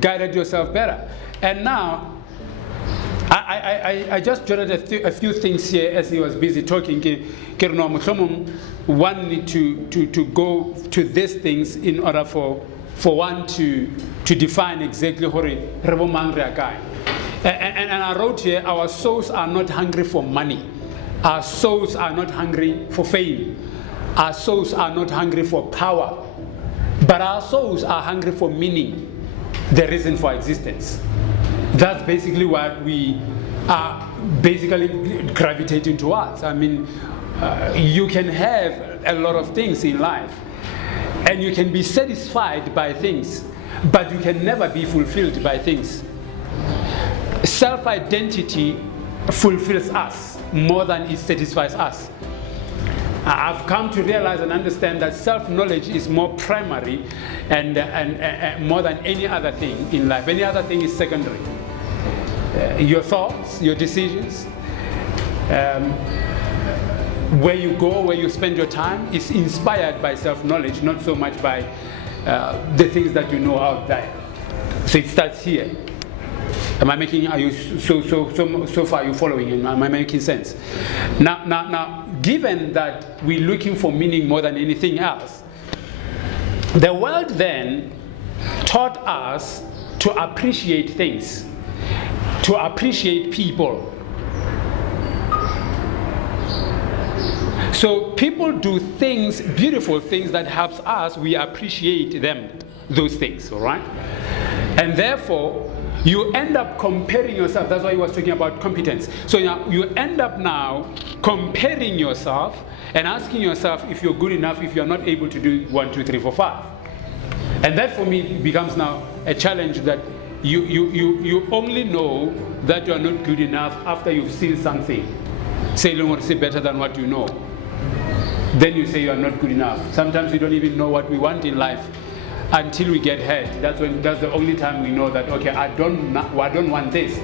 guided yourself better. And now, I just jotted a few things here as he was busy talking. One need to go to these things in order for one to define exactly what and I wrote here, our souls are not hungry for money. Our souls are not hungry for fame. Our souls are not hungry for power. But our souls are hungry for meaning, the reason for existence. That's basically what we are basically gravitating towards. I mean, you can have a lot of things in life, and you can be satisfied by things, but you can never be fulfilled by things. Self-identity fulfills us more than it satisfies us. I've come to realize and understand that self-knowledge is more primary and more than any other thing in life. Any other thing is secondary. Your thoughts, your decisions, where you go, where you spend your time is inspired by self-knowledge, not so much by the things that you know out there. So it starts here. Am I making? Are you so far? Are you following? Am I making sense? Now, given that we're looking for meaning more than anything else, the world then taught us to appreciate things, to appreciate people. So people do things, beautiful things that helps us. We appreciate them, those things. All right, and therefore, you end up comparing yourself. That's why he was talking about competence. So you end up now comparing yourself and asking yourself if you're good enough, if you're not able to do 1, 2, 3, 4, 5. And that for me becomes now a challenge that you only know that you are not good enough after you've seen something. Say, you want to say better than what you know. Then you say you are not good enough. Sometimes we don't even know what we want in life until we get hurt. That's the only time we know that, okay, I don't want this.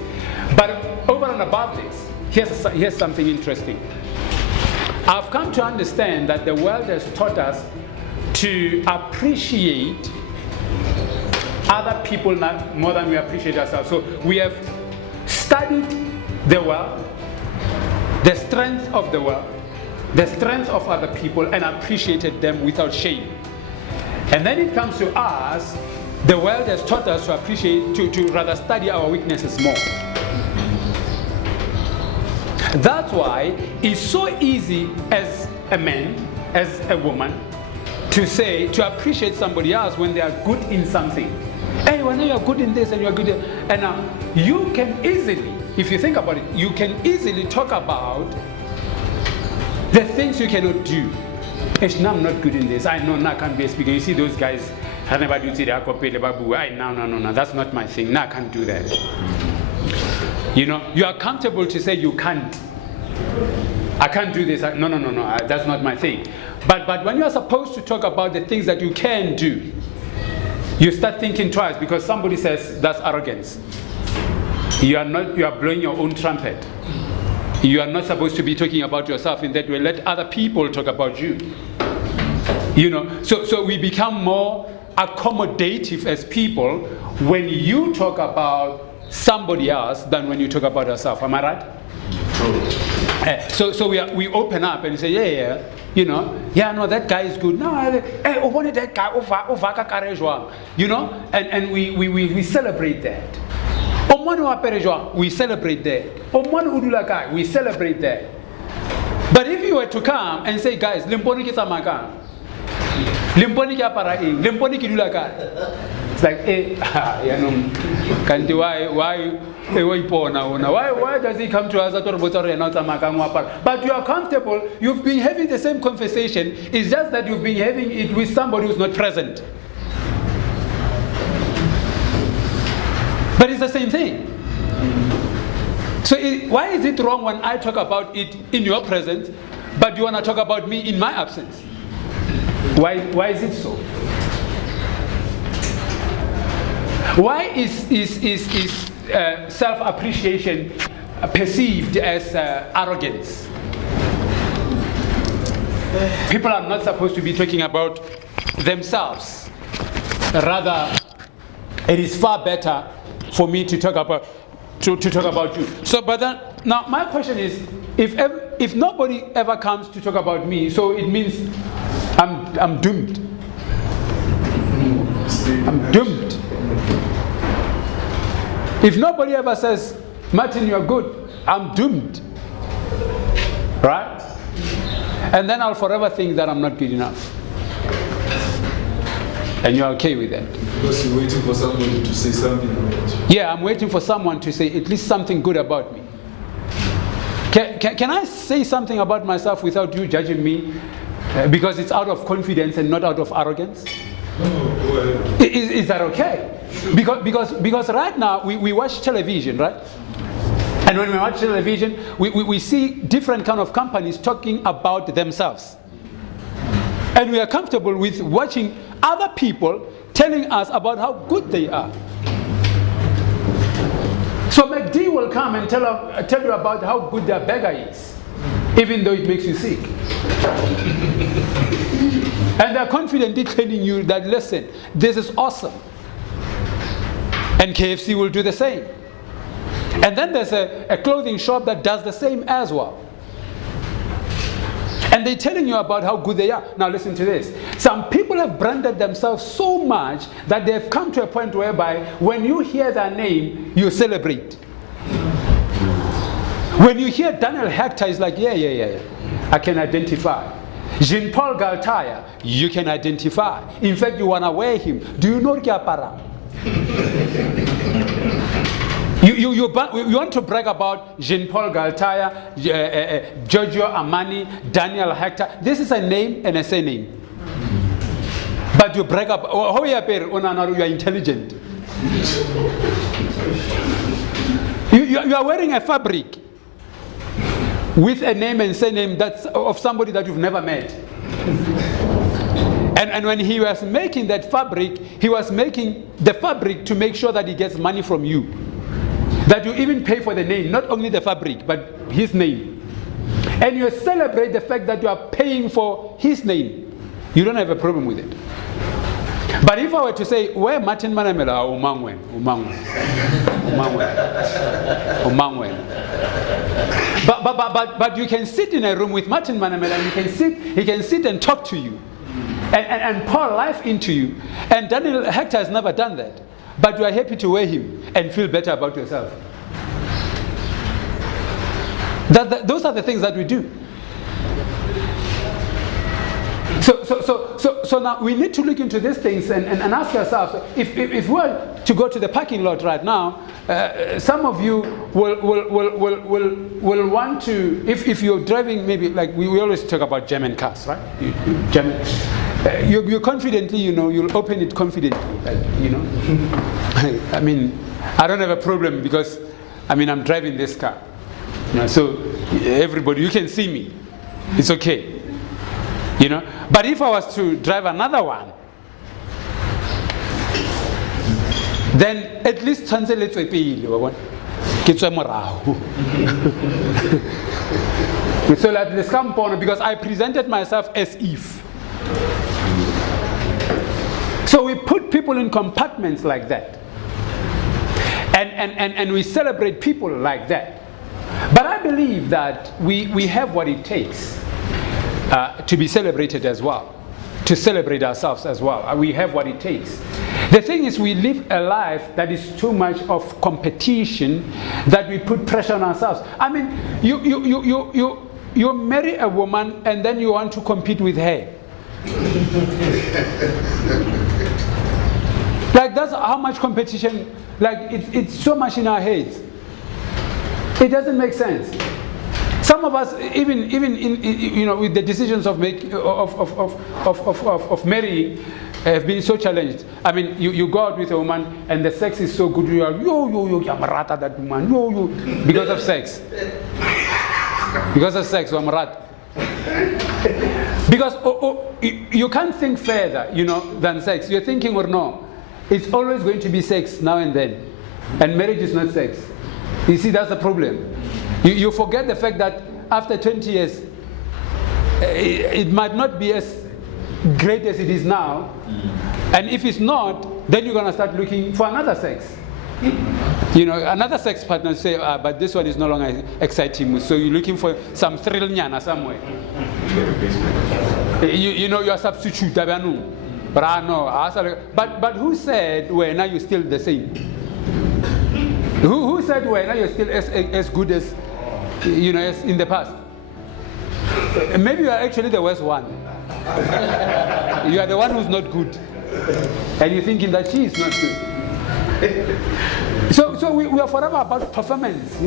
But over and above this, here's something interesting. I've come to understand that the world has taught us to appreciate other people more than we appreciate ourselves. So we have studied the world, the strength of the world, the strength of other people, and appreciated them without shame. And then it comes to us, the world has taught us to appreciate, to rather study our weaknesses more. That's why it's so easy as a man, as a woman, to appreciate somebody else when they are good in something. Hey, when you are good in this and you are good in, and now you can easily, if you think about it, you can easily talk about the things you cannot do. No, I'm not good in this. I know, I can't be a speaker. You see those guys, I never do the no, that's not my thing. No, I can't do that. You know, you are comfortable to say you can't. I can't do this. No, that's not my thing. But when you are supposed to talk about the things that you can do, you start thinking twice because somebody says that's arrogance. You are blowing your own trumpet. You are not supposed to be talking about yourself in that way. Let other people talk about you. You know, so we become more accommodative as people when you talk about somebody else than when you talk about yourself. Am I right? So we open up and say, yeah, you know, no, that guy is good. No, hey, that guy, you know, and we celebrate that. We celebrate that. We celebrate that. But if you were to come and say, guys, it's like, why does he come to us? But you are comfortable. You've been having the same conversation. It's just that you've been having it with somebody who's not present. But it's the same thing. So why is it wrong when I talk about it in your presence, but you want to talk about me in my absence? Why is it so? Why is self-appreciation perceived as arrogance? People are not supposed to be talking about themselves. Rather, it is far better for me to talk about you. So, but then now my question is, if nobody ever comes to talk about me, so it means I'm doomed. I'm doomed. If nobody ever says, Martin, you're good, I'm doomed. Right? And then I'll forever think that I'm not good enough. And you're okay with that. Because you're waiting for somebody to say something about you. Yeah, I'm waiting for someone to say at least something good about me. Can I say something about myself without you judging me? Because it's out of confidence and not out of arrogance? No, go ahead. Is that okay? Because right now we watch television, right? And when we watch television, we see different kind of companies talking about themselves. And we are comfortable with watching other people telling us about how good they are. So McD will come and tell you about how good their burger is, even though it makes you sick. And they're confidently telling you that, listen, this is awesome. And KFC will do the same. And then there's a clothing shop that does the same as well. And they're telling you about how good they are. Now listen to this. Some people have branded themselves so much that they've come to a point whereby when you hear their name, you celebrate. When you hear Daniel Hector, it's like, yeah. I can identify. Jean-Paul Galtaya, you can identify. In fact, you want to wear him. Do you know Kiapara? You want to brag about Jean-Paul Galtaya, Giorgio Armani, Daniel Hector. This is a name and a surname. But you brag about, how you are intelligent. You are wearing a fabric with a name and surname that's of somebody that you've never met. And when he was making that fabric, he was making the fabric to make sure that he gets money from you. That you even pay for the name, not only the fabric, but his name. And you celebrate the fact that you are paying for his name. You don't have a problem with it. But if I were to say, where Martin Manamela, Umangwen. But you can sit in a room with Martin Manamela and he can sit and talk to you and pour life into you. And Daniel Hector has never done that. But you are happy to wear him and feel better about yourself. Those are the things that we do. So now we need to look into these things and ask ourselves, if we were to go to the parking lot right now, some of you will want to, if you're driving, maybe like we always talk about German cars, right? You confidently, you'll open it confidently, I mean, I don't have a problem because, I'm driving this car. So everybody, you can see me. It's okay. But if I was to drive another one, then at least so let's come on, because I presented myself as if. So we put people in compartments like that. And we celebrate people like that. But I believe that we have what it takes to be celebrated as well, to celebrate ourselves as well. We have what it takes. The thing is, we live a life that is too much of competition, that we put pressure on ourselves. You marry a woman and then you want to compete with her. Like, that's how much competition, like it's so much in our heads. It doesn't make sense. Some of us, even in with the decisions of marrying, have been so challenged. You go out with a woman and the sex is so good, you are yamarata that woman, because of sex. Because of sex, yamarata. Because you can't think further, than sex. You're thinking, or no, it's always going to be sex now and then, and marriage is not sex. You see, that's the problem. You forget the fact that after 20 years, it might not be as great as it is now. And if it's not, then you're going to start looking for another sex. Another sex partner say, but this one is no longer exciting me. So you're looking for some thrill nyana somewhere. Your substitute. But who said, well, now you're still the same? Who said, well, now you're still as good as, as in the past? Maybe you are actually the worst one. You are the one who's not good. And you're thinking that she is not good. So we are forever about performance,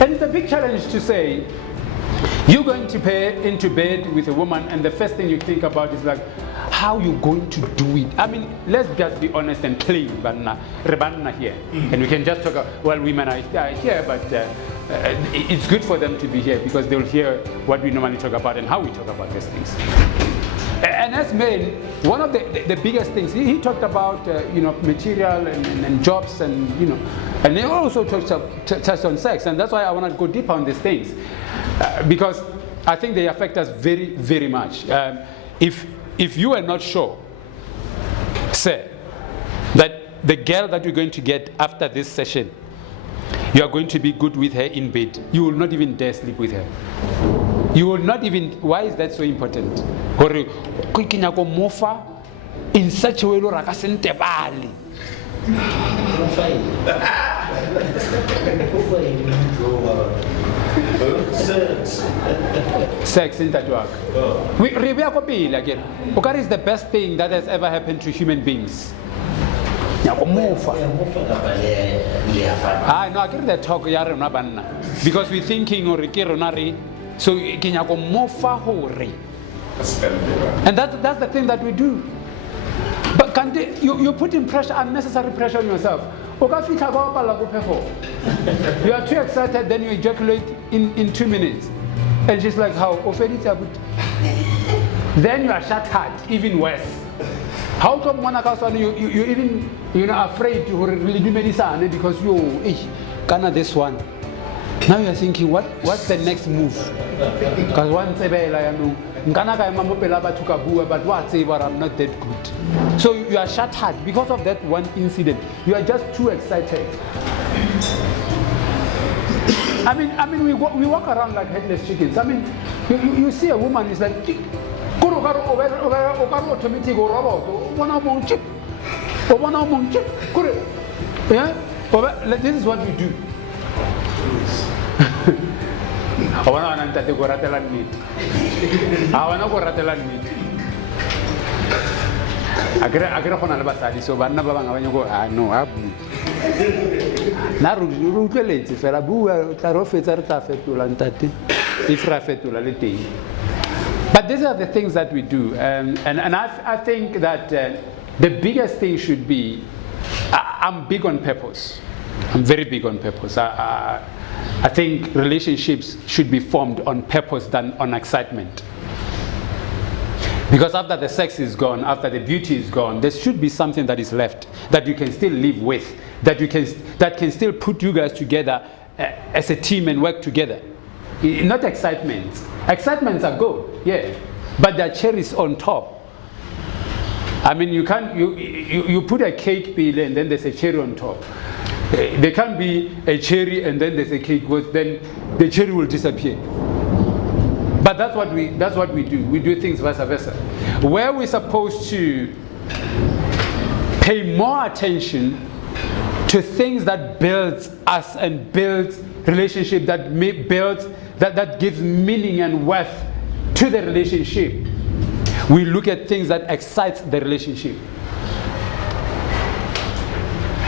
And it's a big challenge to say, you're going to pay into bed with a woman, and the first thing you think about is like, how you going to do it? I mean, let's just be honest and plain, Rebanna here. And we can just talk about, well, women are here, but it's good for them to be here because they'll hear what we normally talk about and how we talk about these things. And as men, one of the biggest things, he talked about, material and jobs and he also touched on sex. And that's why I want to go deeper on these things. Because I think they affect us very, very much. If you are not sure, say, that the girl that you're going to get after this session, you are going to be good with her in bed, you will not even dare sleep with her. You will not even, why is that so important? In such a way, sex in that work. Ukari is the best thing that has ever happened to human beings. No, I get that talk because we're thinking so and that's the thing that we do. But you're putting pressure, unnecessary pressure on yourself. You are too excited, then you ejaculate in 2 minutes. And she's like, how? Then you are shattered, even worse. How come you even afraid to really do medicine because this one. Now you are thinking, what's the next move? Because once but I'm not that good. So you are shattered because of that one incident. You are just too excited. I mean, we walk around like headless chickens. I mean, you see a woman is like, this is what we do. I want to go ratelan meat. I want to go ratelan meat. I get on Albasadi, so but never when you go, I know. Now, you relate if a boo, Tarofetar Tafetulantati, if Rafetulality. But these are the things that we do. And I think that the biggest thing should be, I'm big on purpose. I'm very big on purpose. I think relationships should be formed on purpose than on excitement. Because after the sex is gone, after the beauty is gone, there should be something that is left that you can still live with, that can still put you guys together as a team and work together. Not excitements. Excitements are good, yeah, but there are cherries on top. I mean, you can't you put a cake peel and then there's a cherry on top. There can't be a cherry and then there's a cake, because then the cherry will disappear. But that's what we do. We do things vice versa. Where we're supposed to pay more attention to things that builds us and builds relationship, that gives meaning and worth to the relationship. We look at things that excites the relationship.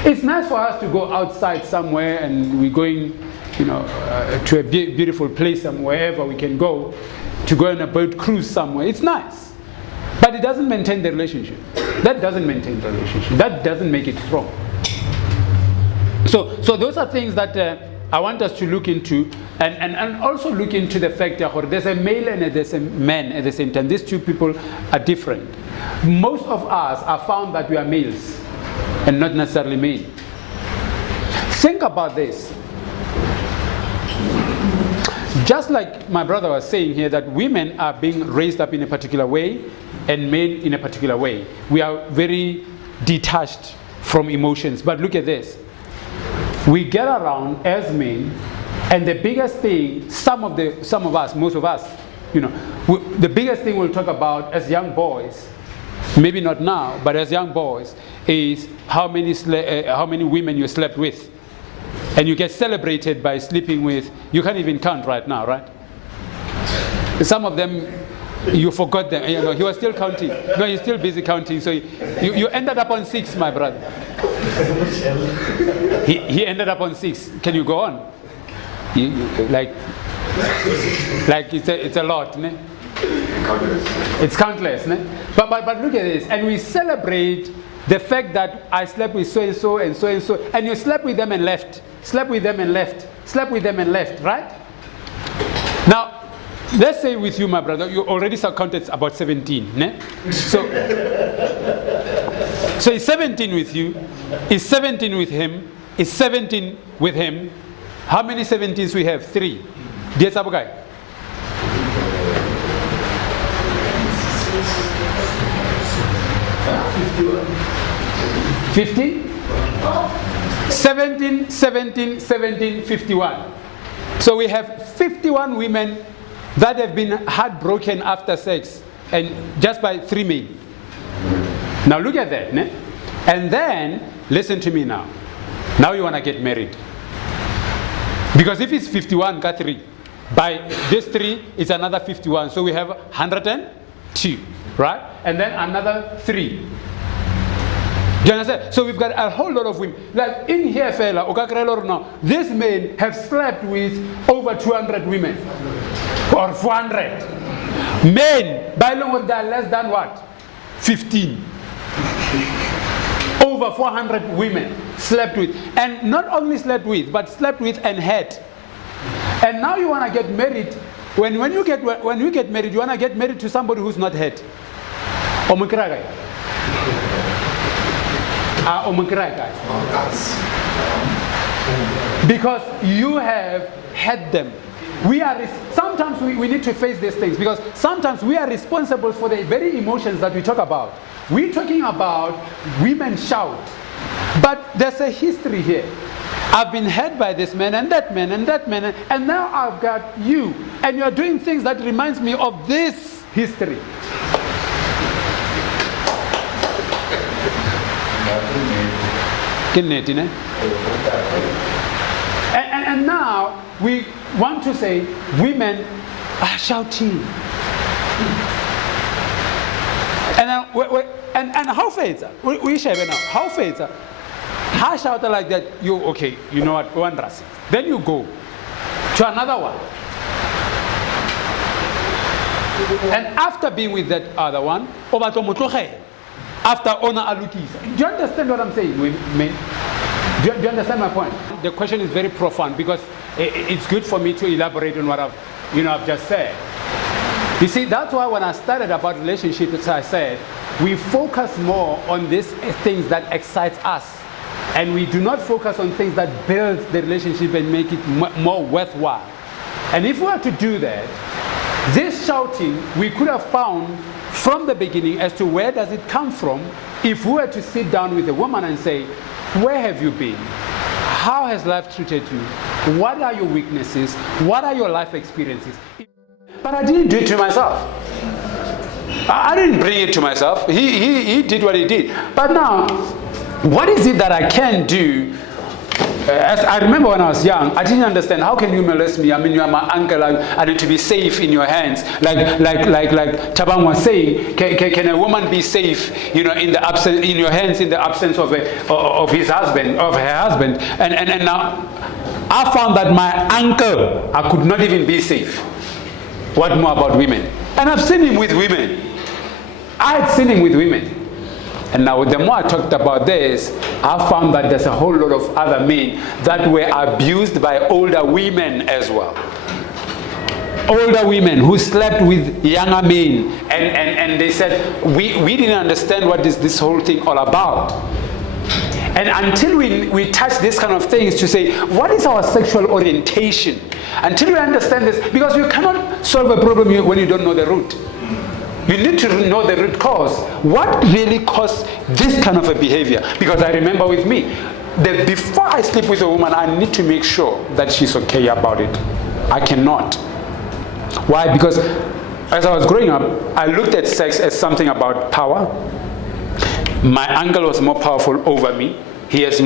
It's nice for us to go outside somewhere and we're going, to a beautiful place wherever we can go, to go on a boat cruise somewhere. It's nice. But it doesn't maintain the relationship. That doesn't maintain the relationship. That doesn't make it strong. So those are things that I want us to look into, and also look into the fact that there's a male and there's a man at the same time. These two people are different. Most of us are found that we are males and not necessarily male. Think about this. Just like my brother was saying here, that women are being raised up in a particular way and men in a particular way. We are very detached from emotions. But look at this. We get around as men, and the biggest thing, some of us, most of us, the biggest thing we'll talk about as young boys, maybe not now, but as young boys, is how many women you slept with. And you get celebrated by sleeping with, you can't even count right now, right? Some of them, you forgot them. He was still counting. No, he's still busy counting. So you ended up on 6, my brother. He ended up on 6. Can you go on? Like it's a lot, ne? It's countless, ne? But look at this, and we celebrate the fact that I slept with so and so and so and so, and you slept with them and left, slept with them and left, slept with them and left, right? Now, let's say with you, my brother, you already counted about 17, ne? So it's 17 with you, it's 17 with him, it's 17 with him. How many 17s we have? 3. Dear Sabukai. 50? 17, 17, 17, 51. So we have 51 women that have been heartbroken after sex, and just by 3 men. Now look at that, ne? And then listen to me now. Now you want to get married. Because if it's 51, got 3. By this 3, it's another 51. So we have 102, right? And then another 3. Do you understand? So we've got a whole lot of women. Like in here, fella, now, these men have slept with over 200 women. Or 400. Men, by long with that, less than what? 15. Over 400 women slept with. And not only slept with, but slept with and had. And now you want to get married. When you get married, you want to get married to somebody who's not had. Because you have had them. Sometimes we need to face these things, because sometimes we are responsible for the very emotions that we talk about. We're talking about women shout, but there's a history here. I've been hurt by this man and that man and that man, and now I've got you, and you're doing things that reminds me of this history. And now we want to say women are shouting. And how faith? We share now. How faith? How shout like that? You okay? You know what? One dress. Then you go to another one. And after being with that other one, after honor alukisa. Do you understand what I'm saying, men? Do you understand my point? The question is very profound, because it's good for me to elaborate on what I've just said. You see, that's why when I started about relationships, I said we focus more on these things that excites us, and we do not focus on things that build the relationship and make it more worthwhile. And if we were to do that, this shouting we could have found from the beginning as to where does it come from if we were to sit down with a woman and say, where have you been? How has life treated you? What are your weaknesses? What are your life experiences? But I didn't do it to myself. I didn't bring it to myself. He did what he did. But now, what is it that I can do? As I remember when I was young, I didn't understand, how can you molest me? I mean, you are my uncle. I need to be safe in your hands. Like Tabang was saying, can a woman be safe, in your hands in the absence of his husband, of her husband? And now I found that my uncle, I could not even be safe. What more about women? And I've seen him with women. I had seen him with women. And now the more I talked about this, I found that there's a whole lot of other men that were abused by older women as well. Older women who slept with younger men, and they said, we didn't understand what is this whole thing all about. And until we touch these kind of things to say, what is our sexual orientation? Until we understand this, because you cannot solve a problem when you don't know the root. You need to know the root cause. What really caused this kind of a behavior? Because I remember with me, that before I sleep with a woman, I need to make sure that she's okay about it. I cannot. Why? Because as I was growing up, I looked at sex as something about power. My uncle was more powerful over me. He had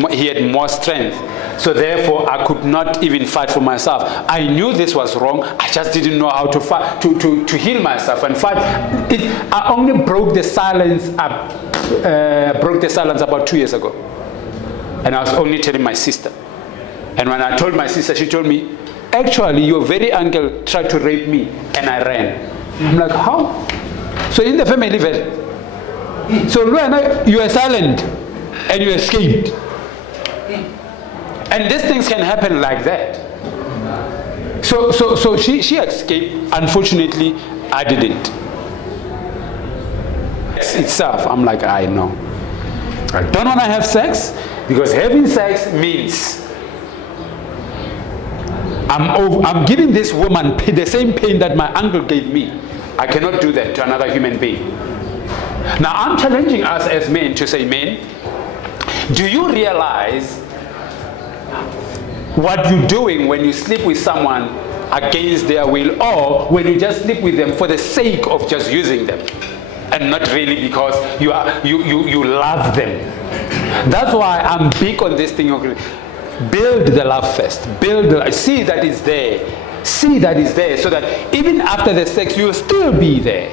more strength. So therefore, I could not even fight for myself. I knew this was wrong. I just didn't know how to fight, to heal myself and fight. I only broke the silence about 2 years ago. And I was only telling my sister. And when I told my sister, she told me, actually, your very uncle tried to rape me, and I ran. I'm like, how? So in the family, so you were silent, and you escaped. And these things can happen like that. So she escaped. Unfortunately, I didn't. Itself, I'm like, I know. I don't want to have sex, because having sex means I'm giving this woman the same pain that my uncle gave me. I cannot do that to another human being. Now I'm challenging us as men to say, men, do you realize what you're doing when you sleep with someone against their will, or when you just sleep with them for the sake of just using them, and not really because you love them? That's why I'm big on this thing. Build the love first. See that it's there. See that it's there, so that even after the sex, you'll still be there.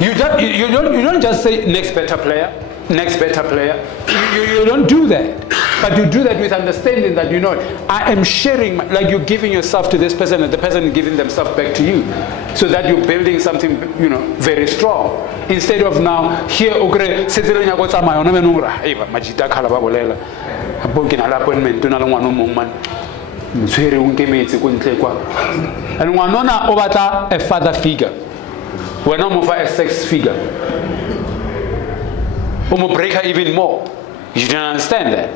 You don't just say next better player. You don't do that. But you do that with understanding that, I am sharing, like you're giving yourself to this person and the person is giving themselves back to you. So that you're building something, very strong. Instead of now, here, and wanona obata a father figure. We're not over a sex figure. Break her even more. You don't understand that.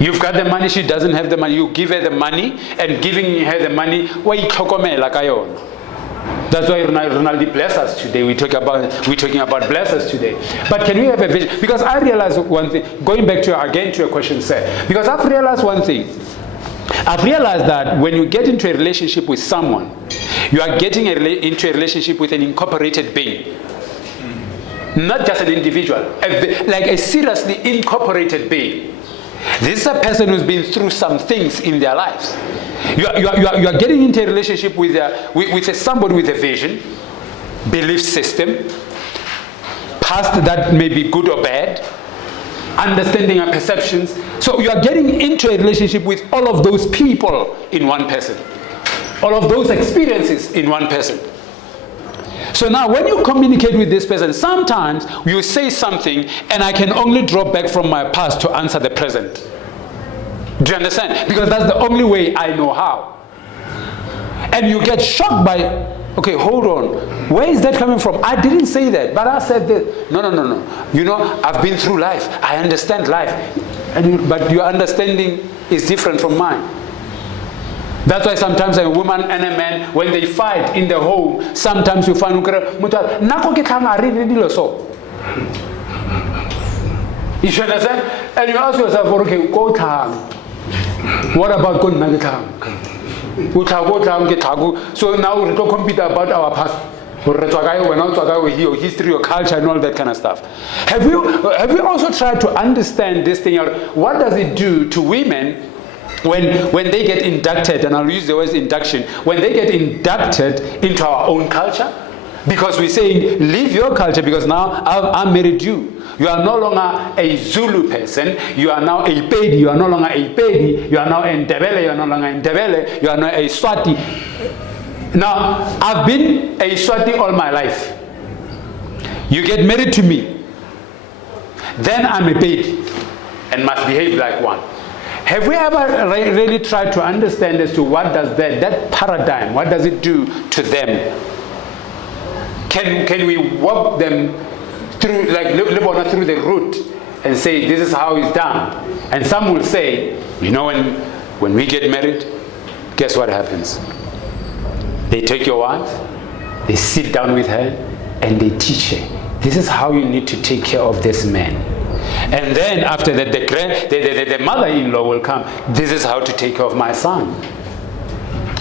You've got the money, she doesn't have the money. You give her the money, and giving her the money, that's why Ronaldo bless us today. We're talking about bless us today. But can we have a vision? Because I realized one thing, going back to your question, sir, because I've realized one thing. I've realized that when you get into a relationship with someone, you are getting into a relationship with an incorporated being. Not just an individual, like a seriously incorporated being. This is a person who's been through some things in their lives. You are getting into a relationship with somebody with a vision, belief system, past that may be good or bad, understanding and perceptions. So you are getting into a relationship with all of those people in one person. All of those experiences in one person. So now when you communicate with this person, sometimes you say something and I can only draw back from my past to answer the present. Do you understand? Because that's the only way I know how. And you get shocked by, okay, hold on. Where is that coming from? I didn't say that, but I said this. No. I've been through life. I understand life. But your understanding is different from mine. That's why sometimes a woman and a man, when they fight in the home, sometimes you find, you understand? And you ask yourself, okay, go time. What about good time? So now we don't compete about our past. History or culture and all that kind of stuff. Have you also tried to understand this thing? What does it do to women when they get inducted, and I'll use the word induction, when they get inducted into our own culture? Because we're saying, leave your culture because now I married you. You are no longer a Zulu person. You are now a Pedi. You are no longer a Pedi. You are now in Ndebele. You are no longer in Ndebele. You are now a Swati. Now, I've been a Swati all my life. You get married to me. Then I'm a Pedi and must behave like one. Have we ever really tried to understand as to what does that paradigm, what does it do to them? Can we walk them through, like live through the route and say this is how it's done? And some will say, when we get married, guess what happens? They take your wife They sit down with her and they teach her, this is how you need to take care of this man. And then after that, the mother-in-law will come, this is how to take care of my son.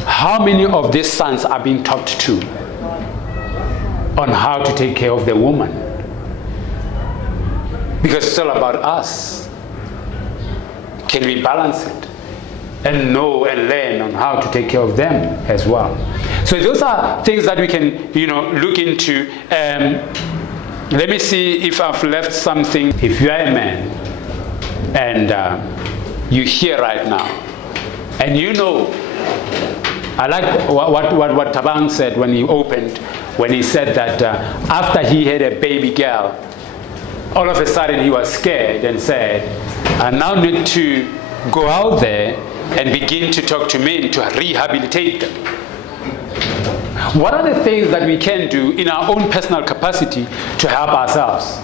How many of these sons are being taught to on how to take care of the woman? Because it's all about us. Can we balance it and know and learn on how to take care of them as well? So those are things that we can, look into. Let me see if I've left something. If you are a man and you're here right now, and I like what Tabang said when he opened, when he said that after he had a baby girl, all of a sudden he was scared and said, I now need to go out there and begin to talk to men to rehabilitate them. What are the things that we can do in our own personal capacity to help ourselves?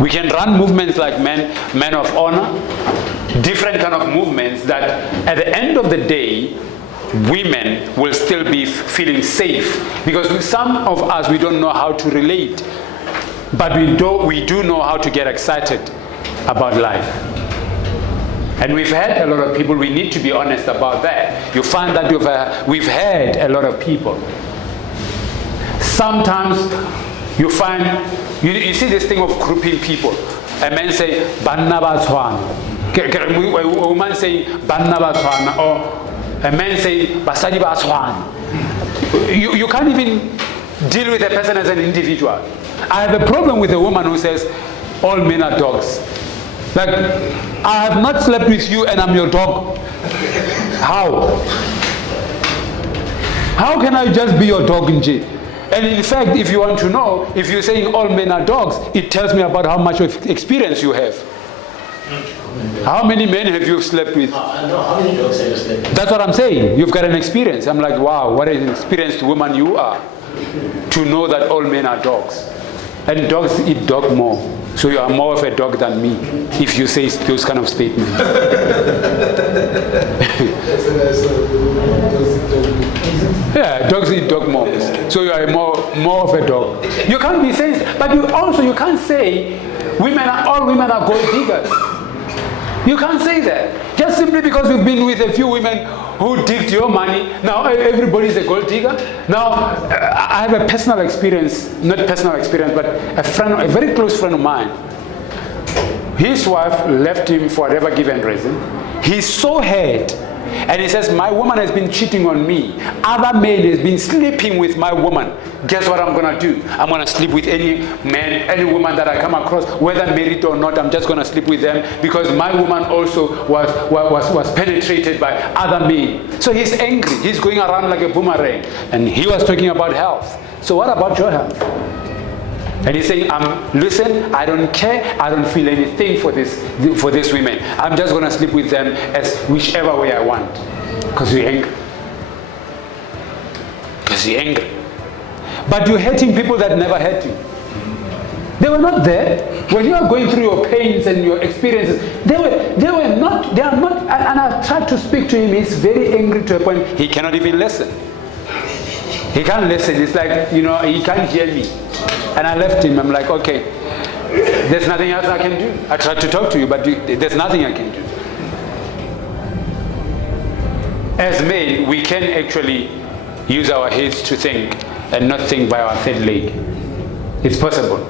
We can run movements like men of honor, different kind of movements that at the end of the day, women will still be feeling safe, because some of us, we don't know how to relate, but we do know how to get excited about life. And we've had a lot of people, we need to be honest about that. You find that we've had a lot of people. Sometimes you find, you see this thing of grouping people. A man say, Banna ba tshwana. A woman say, Banna ba tshwana. Or a man say, Basadi ba tshwana. You can't even deal with a person as an individual. I have a problem with a woman who says, all men are dogs. Like, I have not slept with you and I'm your dog. How? How can I just be your dog in jail? And in fact, if you want to know, if you're saying all men are dogs, it tells me about how much of experience you have. How many men have you slept with? How many dogs have you slept with? That's what I'm saying. You've got an experience. I'm like, wow, what an experienced woman you are to know that all men are dogs. And dogs eat dog more. So you are more of a dog than me if you say those kind of statements. Yeah, dogs eat dog more. So you are more of a dog. You can't be saying, but you can't say all women are gold diggers. You can't say that. Just simply because you've been with a few women who digged your money, now everybody's a gold digger. Now, I have a personal experience, not personal experience, but a very close friend of mine. His wife left him for whatever given reason. He's so hurt. And he says, my woman has been cheating on me. Other men has been sleeping with my woman. Guess what I'm going to do? I'm going to sleep with any man, any woman that I come across, whether married or not. I'm just going to sleep with them because my woman also was penetrated by other men. So he's angry. He's going around like a boomerang. And he was talking about health. So what about your health? And he's saying, listen, I don't care. I don't feel anything for these women. I'm just going to sleep with them as whichever way I want. Because you're angry. Because you're angry. But you're hating people that never hurt you. They were not there. When you are going through your pains and your experiences, they are not, and I tried to speak to him. He's very angry to a point he cannot even listen. He can't listen. It's like, he can't hear me. And I left him. I'm like, okay, there's nothing else I can do. I tried to talk to you, but there's nothing I can do. As men, we can actually use our heads to think and not think by our third leg. It's possible.